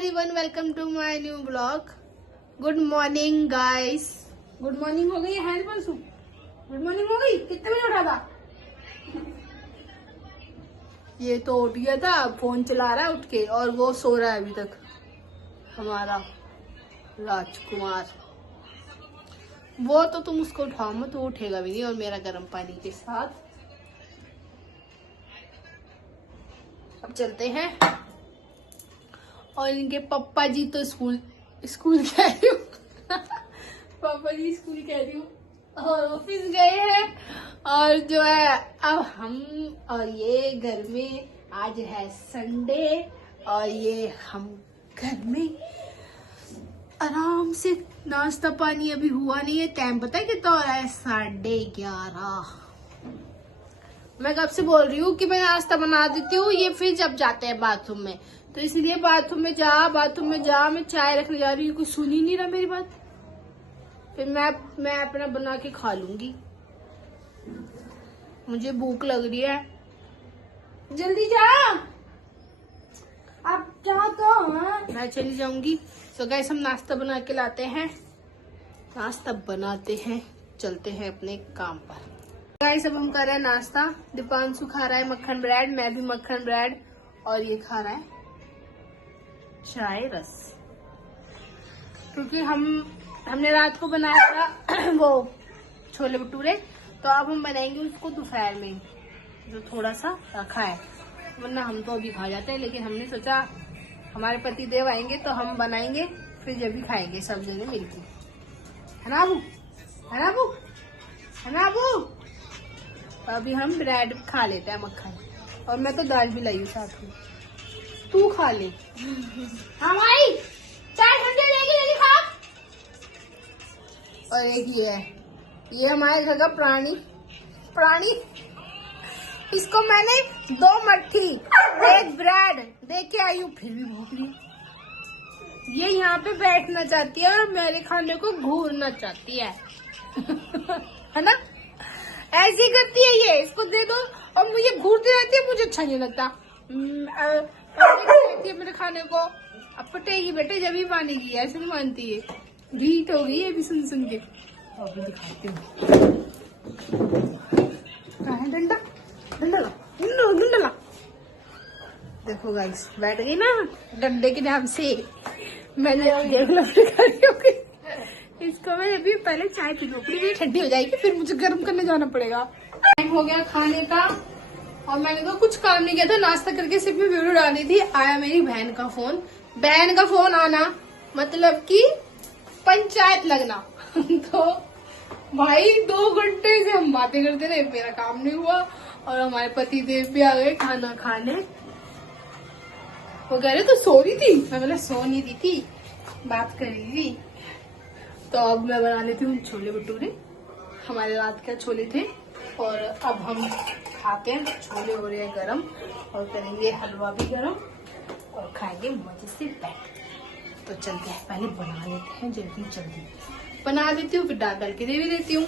Everyone, welcome to my new blog. Good morning guys. Good morning हो गई है परसों। गुड मॉर्निंग हो गई। कितने बजे उठा था? ये तो उठ गया था, फोन चला रहा है उठ के, और वो सो रहा है अभी तक हमारा राजकुमार। वो तो तुम उसको उठाओ मत, वो उठेगा भी नहीं। और मेरा गर्म पानी के साथ अब चलते हैं। और इनके पापा जी तो स्कूल कह रही हूँ पापा जी स्कूल कह रही हूँ और ऑफिस गए हैं। और जो है अब हम और ये घर में, आज है संडे और ये हम घर में आराम से नाश्ता पानी अभी हुआ नहीं है। टाइम पता है कितना हो रहा है? 11:30। मैं कब से बोल रही हूँ कि मैं नाश्ता बना देती हूँ, ये फिर जब जाते हैं बाथरूम में, तो इसलिए बाथरूम में जा मैं चाय रखने जा रही हूँ। कोई सुन ही नहीं रहा मेरी बात। फिर मैं अपना बना के खा लूंगी। मुझे भूख लग रही है, जल्दी जा। आप क्या तो मैं चली जाऊंगी। सो गाइस, हम नाश्ता बना के लाते हैं, नाश्ता बनाते हैं, चलते हैं अपने काम पर। गाइस, अब हम कर रहे हैं नाश्ता। दीपांशु खा रहा है मक्खन ब्रेड, मैं भी मक्खन ब्रेड, और ये खा रहा है चाय रस। क्योंकि हमने रात को बनाया था वो छोले भटूरे, तो अब हम बनाएंगे उसको दोपहर में, जो थोड़ा सा रखा है, वरना हम तो अभी खा जाते हैं। लेकिन हमने सोचा हमारे पति देव आएंगे तो हम बनाएंगे, फिर जब भी खाएंगे सब जने मिलके। है ना अबू? है ना अबू? है ना अबू? तो अभी हम ब्रेड खा लेते हैं मक्खन, और मैं तो दाल भी लाई हूँ साथ में, तू खा ले। हमारी चाय ठंडी हो जाएगी, जल्दी खा। और एक ये हमारे घर का प्राणी। इसको मैंने 2 मट्ठी एक ब्रेड दे के आई हूँ, फिर भी भूख रही है। ये यहाँ पे बैठना चाहती है और मेरे खाने को घूरना चाहती है है ना? ऐसी करती है ये, इसको दे दो और मुझे घूरती रहती है, मुझे अच्छा नहीं लगता। है मेरे खाने को। अब पटेगी बेटे जब ही मानेगी, ऐसे नहीं मानती है। ढीठ हो गई है अभी सुन के। अभी दिखाती हूँ। डंडा ला। देखो गाइस, बैठ गई ना डंडे के नाम से। मैंने देख लो इसको मैं अभी पहले चाय पी लूँ, फिर ठंडी हो जाएगी, फिर मुझे गर्म करने जाना पड़ेगा। टाइम हो गया खाने का, और मैंने तो कुछ काम नहीं किया था, नाश्ता करके सिर्फ मैं वीडियो डाली थी। आया मेरी बहन का फोन आना मतलब कि पंचायत लगना तो भाई 2 घंटे से हम बातें करते रहे, मेरा काम नहीं हुआ। और हमारे पति देव भी आ गए खाना खाने। वो कह रहे तो सो रही थी, मैं बोला सो नहीं रही थी, बात कर रही थी। तो अब मैं बना लेती हूँ छोले भटूरे। हमारे रात के छोले थे, और अब हम खाते हैं। छोले हो रहे हैं गरम, और करेंगे हलवा भी गरम, और खाएंगे मजे से बैठ। तो चलते हैं, पहले बना लेते हैं, जल्दी बना देती हूँ, फिर डाल के दे भी देती हूँ।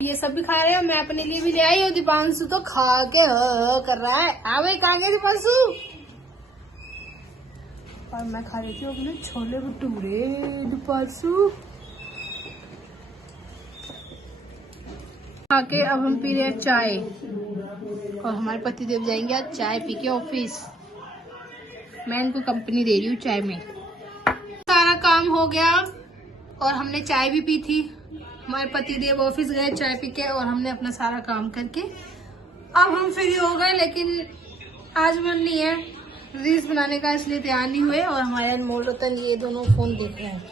ये सब भी खा रहे हैं, मैं अपने लिए भी ले आई, और दीपांशु तो खा के कर रहा है। आवे कहाँ गए दीपांशु? और मैं खा रही थी अपने छोले भटूरे। दीपांशु खा के अब हम पी रहे हैं चाय, और हमारे पति देव जाएंगे आज चाय पी के ऑफिस। मैं इनको कंपनी दे रही हूँ चाय में। सारा काम हो गया और हमने चाय भी पी थी। हमारे पति देव ऑफिस गए चाय पी के, और हमने अपना सारा काम करके अब हम फ्री हो गए। लेकिन आज मन नहीं है रील्स बनाने का, इसलिए तैयार नहीं हुए। और हमारे अनमोल रतन ये दोनों फोन देख रहे हैं,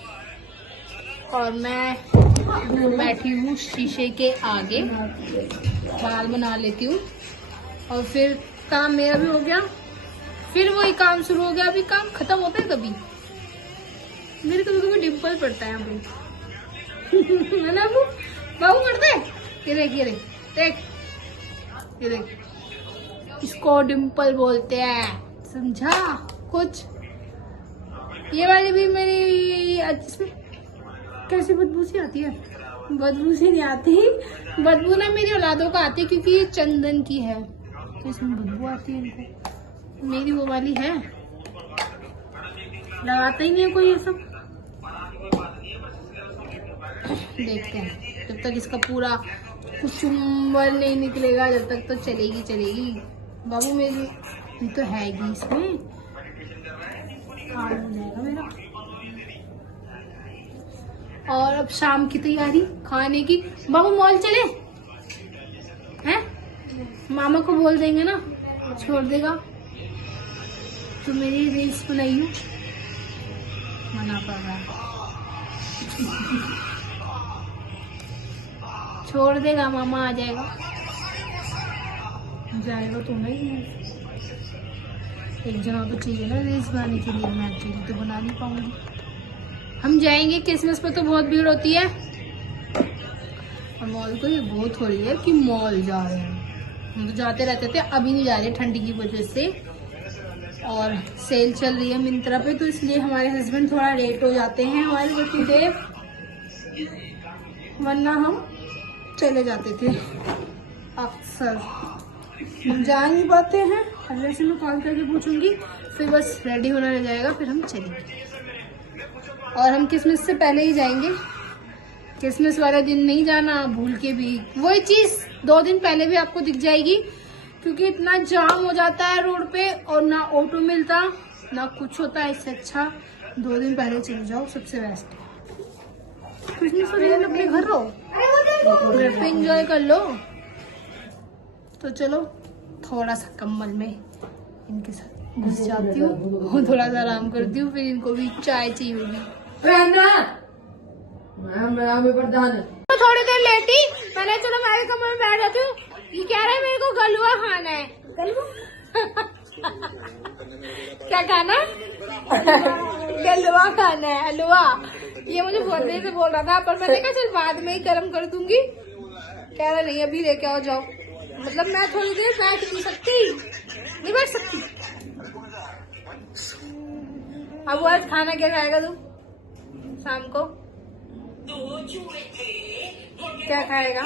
और मैं बैठी हूँ शीशे के आगे, बाल बना लेती हूँ, और फिर काम मेरा भी हो गया। फिर वही काम शुरू हो गया। अभी काम खत्म होता है कभी? मेरे कभी डिम्पल पड़ता है अभी है ना बाबू पड़ता है? ये देख, इसको डिम्पल बोलते हैं, समझा कुछ? ये वाली भी मेरी, इसमें कैसी बदबू सी आती है? बदबू सी नहीं आती, बदबू ना मेरी औलादों का आती है, क्योंकि ये चंदन की है, तो इसमें बदबू आती है इनको। मेरी वो वाली है, लगाता ही नहीं है कोई ये सब। देखते हैं जब तक इसका पूरा कुचुम्बर नहीं निकलेगा जब तक तो चलेगी चलेगी। बाबू मेरी ये तो हैगी इसमें, हार्ड हो जाएगा मेरा। और अब शाम की तैयारी खाने की। बाबू मॉल चले हैं? मामा को बोल देंगे ना, छोड़ देगा। तो मेरी रील्स बनाई हूँ, मना पड़ रहा है। छोड़ देगा, मामा आ जाएगा। जाएगा तो नहीं, एक जना तो चाहिए ना रील्स बनाने के लिए। मैं अकेली तो बना नहीं पाऊंगी। हम जाएंगे क्रिसमस पे तो बहुत भीड़ होती है। और मॉल को ये बहुत हो रही है कि मॉल जा रहे हैं। हम तो जाते रहते थे, अभी नहीं जा रहे ठंडी की वजह से। और सेल चल रही है मिंत्रा पे, तो इसलिए हमारे हस्बैंड थोड़ा लेट हो जाते हैं हमारे वर्किंग डे, वरना हम चले जाते थे अक्सर। हम जा नहीं पाते हैं। अगले से मैं कॉल करके पूछूंगी, फिर बस रेडी होना रह जाएगा, फिर हम चलेंगे। और हम क्रिसमस से पहले ही जाएंगे, क्रिसमस वाले दिन नहीं जाना भूल के भी। वही चीज 2 दिन पहले भी आपको दिख जाएगी, क्योंकि इतना जाम हो जाता है रोड पे और ना ऑटो मिलता ना कुछ होता है। इससे अच्छा 2 दिन पहले चले जाओ, सबसे बेस्ट। क्रिसमस वाले दिन अपने घर रहो, घर पे एंजॉय कर लो। तो चलो थोड़ा सा कम्बल में इनके साथ घुस जाती हूँ और थोड़ा सा आराम करती हूँ, फिर इनको भी चाय चाहिए होगी। तो थोड़ी देर लेटी, मैंने चलो मैं भी कमरे में बैठ जाती हूँ। ये कह रहा है मेरे को गलुआ खाना है। क्या खाना? गलुआ खाना है, हलवा। ये मुझे बहुत देर से बोल रहा था, पर मैंने कहा चल बाद में ही गर्म कर दूंगी। कह रहा नहीं अभी लेके आओ जाओ। मतलब मैं थोड़ी देर बैठ नहीं सकती, नहीं बैठ सकती। अब आज खाना क्या खाएगा तू शाम को? क्या खाएगा?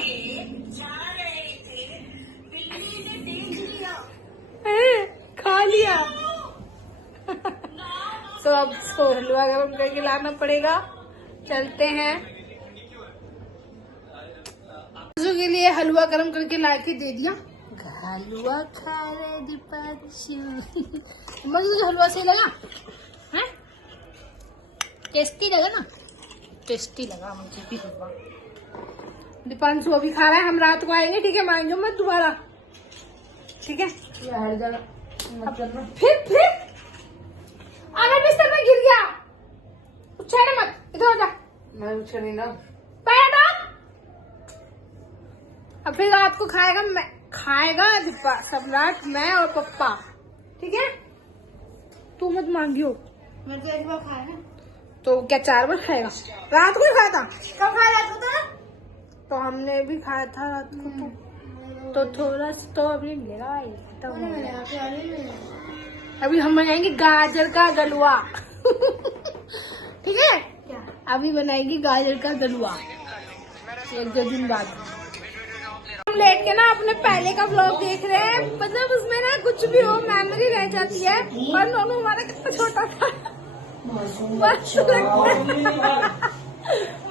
खा लिया। तो अब इसको हलवा गरम करके लाना पड़ेगा। चलते हैं। के लिए हलवा गरम करके ला के दे दिया। हलवा खा रहे दीपांशु। मुझे तो हलवा सही लगा है, टेस्टी लगा ना, टेस्टी लगा मुझे भी हलवा। दीपांशु अभी खा रहा है, हम रात को आएंगे, ठीक है? मांगे मत दोबारा, ठीक है? फिर अगर बिस्तर में गिर गया उछाले मत, इधर आ जा। मैं उछली ना, बैठो। अब फिर रात को खाएगा सम्राट, मैं और पप्पा, ठीक है? तू मत मांगियो। मैं तो एक बार खाया ना। तो क्या 4 बार खाएगा? रात को ही खाया था। कब खाया रात को था? तो हमने भी खाया था रात को। तो थोड़ा सा तो अभी मिलेगा, अभी हम बनाएंगे गाजर का गलुआ। ठीक है? अभी बनाएंगे गाजर का गलुआ 1-2 दिन बाद। हम लेट के ना अपने पहले का व्लॉग देख रहे हैं, मतलब उसमें ना कुछ भी हो मेमोरी रह जाती है। और नोनू हमारा कितना छोटा था,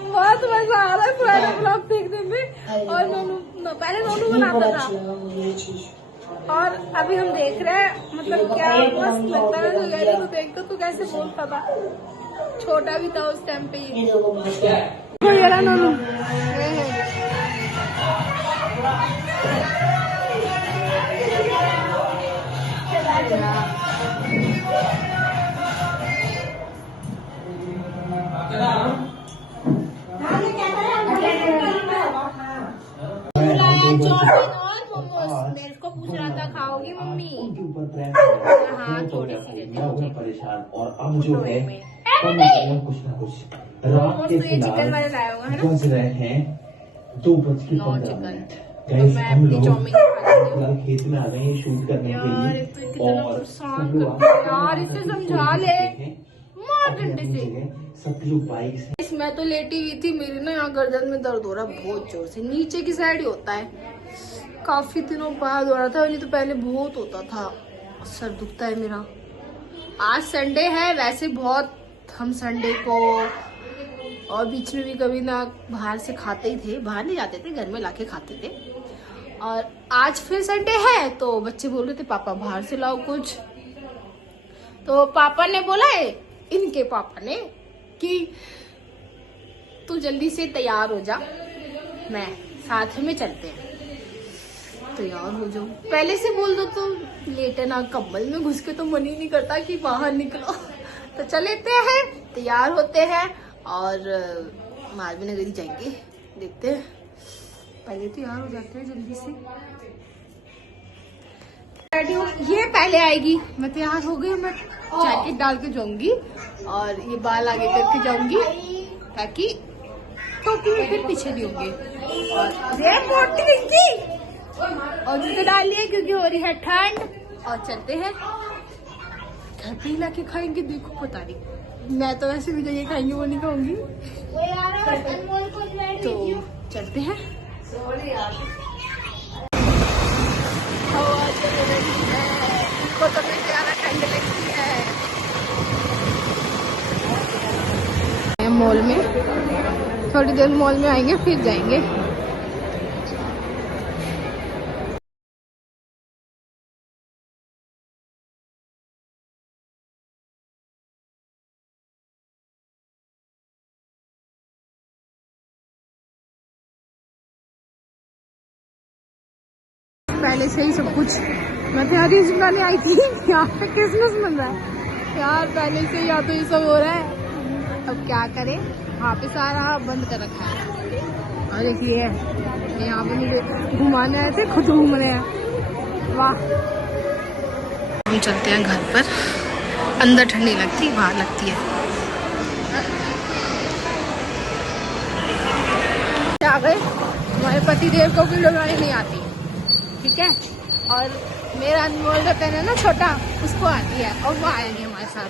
बहुत मजा आ रहा है पुराने व्लॉग देखने में। और पहले नोनू बनाता था और अभी हम देख रहे हैं, मतलब क्या मस्त लगता है। तो गैरी को देखते तो कैसे बोलता था, छोटा भी था उस टाइम पे। ये नोनू मेरे को पूछ रहा था खाओगी मम्मी? हाँ थोड़ी सी रहती परेशान। और अब जो है कुछ ना कुछ रात के चिकन वाले लाया होगा है ना? बज रहे हैं 2:15। हम लोग खेत में आ गए हैं शूट करने के लिए। और यार इसे समझा ले, मार डंडे से। सबकी जो बाइक्स है, मैं तो लेटी हुई थी, मेरी ना यहाँ गर्दन में दर्द हो रहा बहुत जोर से, नीचे की साइड ही होता है। काफी दिनों बाद हो रहा था, नहीं तो पहले बहुत होता था। सर दुखता है मेरा। आज संडे है, वैसे बहुत हम संडे को और बीच में भी कभी ना बाहर से खाते ही थे, बाहर नहीं जाते थे, घर में लाके खाते थे। और आज फिर संडे है तो बच्चे बोल रहे थे पापा बाहर से लाओ कुछ। तो पापा ने बोला है, इनके पापा ने, कि तू जल्दी से तैयार हो जा, मैं साथ में चलते हैं। तैयार हो जाओ, पहले से बोल दो तो लेटना कम्बल में घुस के तो मन ही नहीं करता कि बाहर निकलो। तो चलेते हैं, तैयार होते हैं और मालवीय नगरी जाएंगे। देखते हैं, पहले तैयार हो जाते हैं जल्दी से। ये पहले आएगी, मैं तैयार हो गई, मैं जैकेट डाल के जाऊंगी और ये बाल आगे करके जाऊंगी ताकि टोपी में फिर पीछे नहीं होंगे। और जूते डाल लिए क्योंकि हो रही है ठंड। और चलते हैं, घर पे ही लाके खाएंगे। देखो पता नहीं, मैं तो वैसे भी जो ये खाएंगे वो नहीं खाऊंगी। तो चलते हैं। हवा चल रही है, इसको तो मैं ज्यादा ठंड लगती है। मॉल में थोड़ी देर मॉल में आएंगे, फिर जाएंगे। पहले से ही सब कुछ, मैं तैयारी बनाने आई थी। यहाँ पे क्रिसमस मन रहा है यार, पहले से ही यहाँ तो ये सब हो रहा है। अब क्या करें, वहाँ पे सारा बंद कर रखा है। और देखिए यहाँ पे मुझे घुमाने आए थे, खुद घूम रहे हैं। वाह। हम चलते हैं घर पर, अंदर ठंडी लगती, बाहर लगती है। आ गए, हमारे पति देव को भी लगाने नहीं आती, ठीक है। और मेरा अनमोल रहता है ना छोटा, उसको आती है और वो आएंगे हमारे साथ।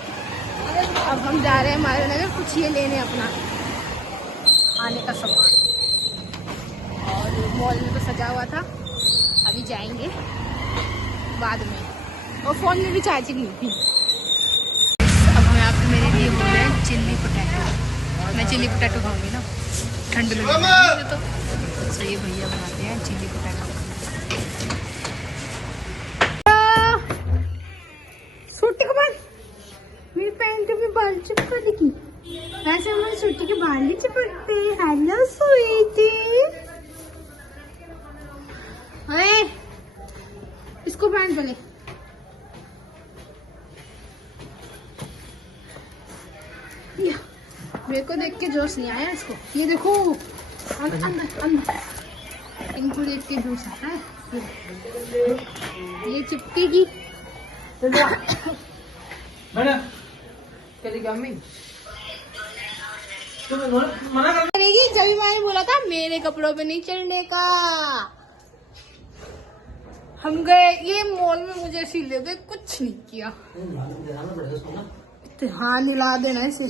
अब हम जा रहे हैं मालवीय नगर, कुछ ये लेने अपना खाने का सामान। और मॉल में तो सजा हुआ था, अभी जाएंगे बाद में। और फोन में भी चार्जिंग नहीं थी। अब हम यहाँ पे मेरे लिए बोल रहे हैं चिल्ली पोटैटो। मैं चिल्ली पोटैटो खाऊंगी ना, ठंड लगेगी तो सही भैया बनाते हैं चिल्ली पोटैटो। मेरी पैंट में बाल चिपका देगी, वैसे हमारी छोटी के बाल ही चिपकते। हेलो स्वीटी, अरे इसको बांध पहले। मेरे को देख के जोश नहीं आया इसको, ये देखो अंदर अंदर, इनको देख के जोश आता है। ये चिपकेगी करेगी। जब मैंने बोला था मेरे कपड़ों पे नहीं चढ़ने का, हम गए ये मॉल में, मुझे ऐसे ले गए, कुछ नहीं किया। तो हाँ निला देना इसे,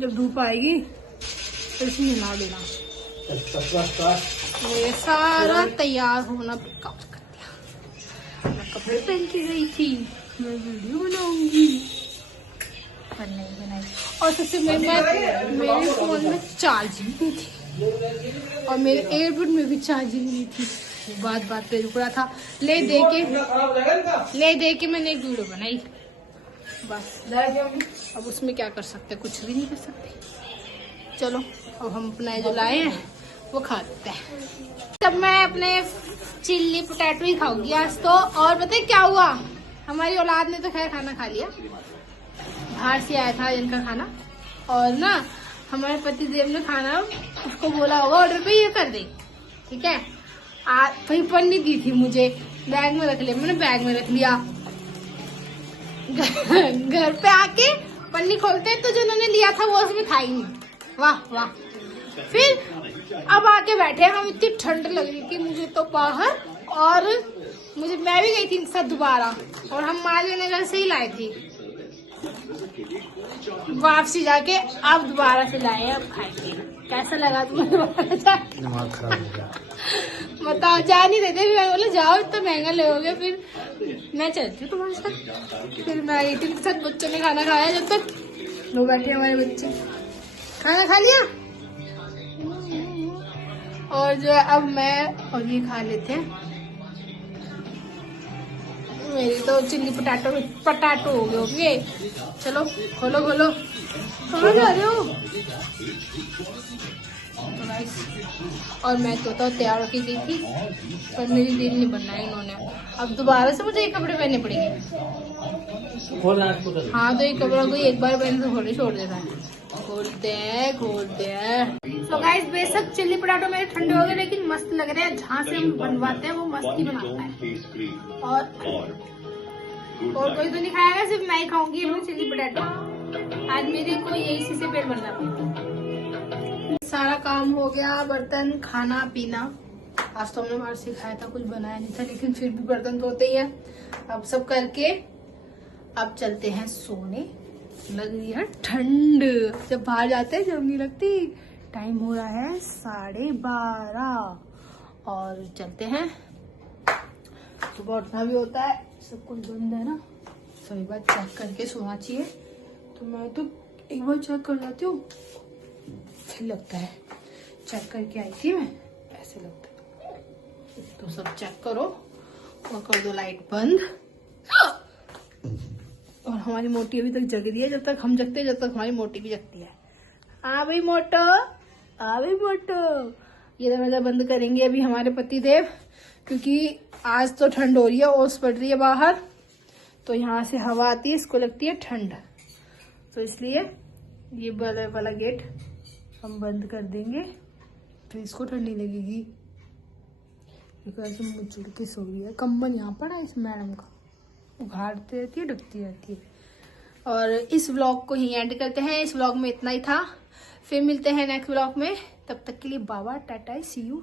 जब धूप आएगी तो इसे निला देना। ये सारा तैयार होना बेकार कर दिया। मैं कपड़े पहन के गई थी, मैं वीडियो बनाऊंगी पर नहीं बनाई। और सबसे मेरे फोन में चार्जिंग नहीं थी और मेरे एयरबड में भी चार्जिंग नहीं थी। बात पे रुक रहा था। ले दे के मैंने एक वीडियो बनाई बस। अब उसमें क्या कर सकते, कुछ भी नहीं कर सकते। चलो अब हम अपना जो लाए हैं वो खाते हैं। तब मैं अपने चिल्ली पोटैटो ही खाऊंगी आज तो। और बताए क्या हुआ, हमारी औलाद ने तो खैर खाना खा लिया, बाहर से आया था इनका खाना। और ना हमारे पति देव ने खाना उसको बोला होगा ऑर्डर पे ये कर दे, ठीक है। वही पन्नी दी थी मुझे, बैग में रख लिया, मैंने बैग में रख लिया। घर पे आके पन्नी खोलते तो जो उन्होंने लिया था वो उसमें था ही नहीं। वाह वाह। फिर अब आके बैठे हम, इतनी ठंड लग रही थी मुझे तो बाहर। और मैं भी गई थी इनके साथ दोबारा, और हम मालवीय नगर से ही लाए थे वापसी जाके अब दोबारा से लाए, अब खाएंगे। कैसा लगा तुम्हें दोबारा जाके? दिमाग खराब हो गया। बताओ, जा नहीं देते, फिर मैं बोला जाओ इतना महंगा लोगे, फिर मैं चलती हूँ तुम्हारे साथ। फिर मैं आई थी साथ, बच्चों ने खाना खाया, जब तक वो बैठे हमारे बच्चे। खाना खा लिया और जो है अब मैं और ये खा लेते हैं। मेरी तो चिल्ली पटाटो हो गए होंगे। चलो खोलो खोलो, कहाँ जा रहे हो? तो गाइस, और मैं तो तैयार होके गई थी, पर मेरी दिल नहीं बनना है इन्होंने। अब दोबारा से मुझे ये कपड़े पहनने पड़ेंगे। हाँ, तो ये कपड़ा कोई एक बार पहने तो थोड़ी छोड़ देता है। खोलते हैं। तो गाइस, बेशक चिल्ली पटाटो मेरे ठंडे हो गए, लेकिन मस्त लग रहे हैं। जहाँ से हम बनवाते हैं वो मस्त ही बनाता है। और कोई तो नहीं खाएगा, सिर्फ मैं ही खाऊंगी अपने चिल्ली पटाटो। आज मेरे को यही इसी से पेट भरना पड़ेगा। सारा काम हो गया, बर्तन, खाना पीना। आज तो हमने बाहर से खाया था, कुछ बनाया नहीं था, लेकिन फिर भी बर्तन धोते ही है। अब सब करके अब चलते हैं सोने। लग रही है ठंड, जब बाहर जाते हैं जब नहीं लगती। टाइम हो रहा है 12:30 और चलते हैं। सुबह उठना भी होता है, सब कुछ बंद है ना, सभी बात चेक करके सोना चाहिए। तो मैं तो एक बार चेक कर लेती हूँ, फिर लगता है चेक करके आई थी मैं, ऐसे लगता है। तो सब चेक करो और कर दो लाइट बंद। और हमारी मोटी अभी तक जग रही है, जब तक हम जगते हैं जब तक हमारी मोटी भी जगती है। आ भाई मोटो, ये दरवाजा बंद करेंगे अभी हमारे पति देव, क्योंकि आज तो ठंड हो रही है, ओस पड़ रही है बाहर, तो यहाँ से हवा आती है, इसको लगती है ठंड, तो इसलिए ये वाला गेट हम बंद कर देंगे, फिर इसको ठंडी लगेगी। मुँह चुड़ के सो गई है, कंबल यहाँ पड़ा है इस मैडम का, उघाड़ती रहती है, डुबती रहती है। और इस व्लॉग को ही एंड करते हैं। इस व्लॉग में इतना ही था, फिर मिलते हैं नेक्स्ट व्लॉग में। तब तक के लिए बाबा टाटा, सी यू।